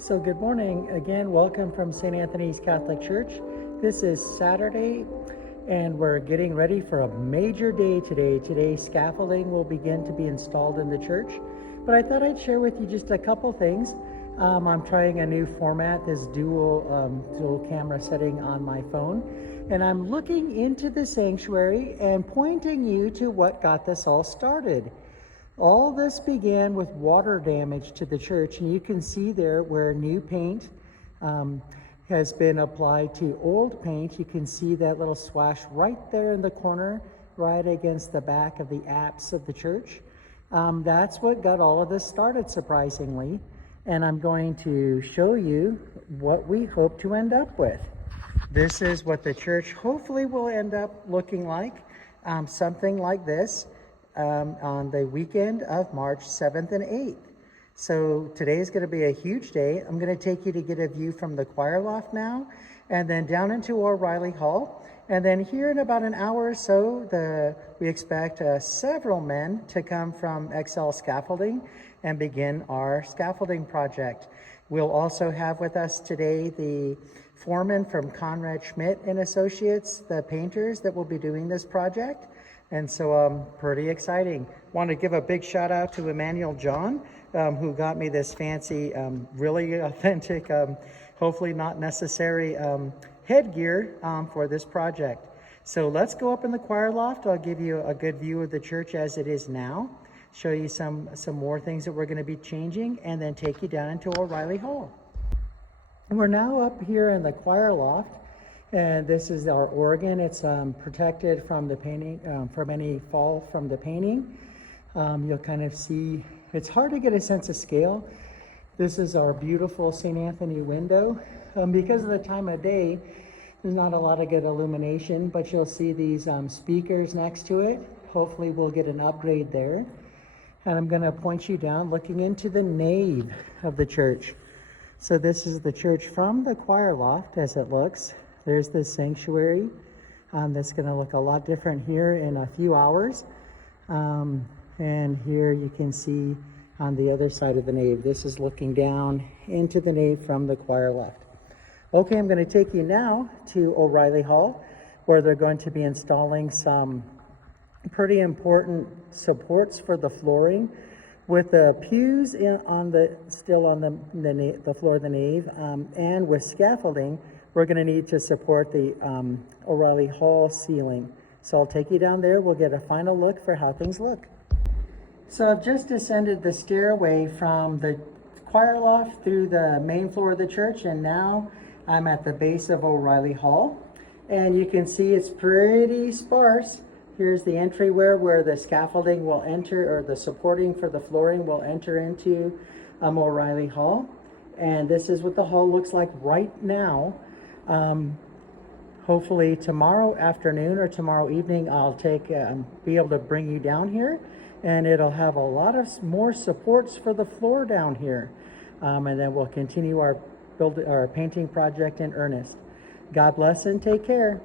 So good morning again. Welcome from St. Anthony's Catholic Church. This is Saturday and we're getting ready for a major day today. Today scaffolding will begin to be installed in the church. But I thought I'd share with you just a couple things. I'm trying a new format, this dual camera setting on my phone. And I'm looking into the sanctuary and pointing you to what got this all started. All this began with water damage to the church, and you can see there where new paint has been applied to old paint. You can see that little swash right there in the corner, right against the back of the apse of the church. That's what got all of this started, surprisingly, and I'm going to show you what we hope to end up with. This is what the church hopefully will end up looking like, something like this. On the weekend of March 7th and 8th. So today is going to be a huge day. I'm going to take you to get a view from the choir loft now, and then down into O'Reilly Hall. And then here in about an hour or so, we expect several men to come from XL Scaffolding and begin our scaffolding project. We'll also have with us today the foreman from Conrad Schmidt and Associates, the painters that will be doing this project. And so pretty exciting. Want to give a big shout out to Emmanuel John, who got me this fancy, really authentic, hopefully not necessary headgear for this project. So let's go up in the choir loft. I'll give you a good view of the church as it is now, show you some more things that we're going to be changing, and then take you down into O'Reilly Hall. And we're now up here in the choir loft. And this is our organ. It's protected from the painting, from any fall from the painting. You'll kind of see, it's hard to get a sense of scale. This is our beautiful St. Anthony window. Because of the time of day, there's not a lot of good illumination, but you'll see these speakers next to it. Hopefully we'll get an upgrade there. And I'm going to point you down looking into the nave of the church. So this is the church from the choir loft as it looks. There's the sanctuary. That's going to look a lot different here in a few hours. And here you can see on the other side of the nave. This is looking down into the nave from the choir loft. Okay, I'm going to take you now to O'Reilly Hall, where they're going to be installing some pretty important supports for the flooring, with the pews still on the floor of the nave, and with scaffolding. We're going to need to support the O'Reilly Hall ceiling. So I'll take you down there. We'll get a final look for how things look. So I've just descended the stairway from the choir loft through the main floor of the church, and now I'm at the base of O'Reilly Hall. And you can see it's pretty sparse. Here's the entryway where the scaffolding will enter, or the supporting for the flooring will enter into O'Reilly Hall. And this is what the hall looks like right now. Hopefully tomorrow afternoon or tomorrow evening, I'll be able to bring you down here, and it'll have a lot of more supports for the floor down here. And then we'll continue our painting project in earnest. God bless and take care.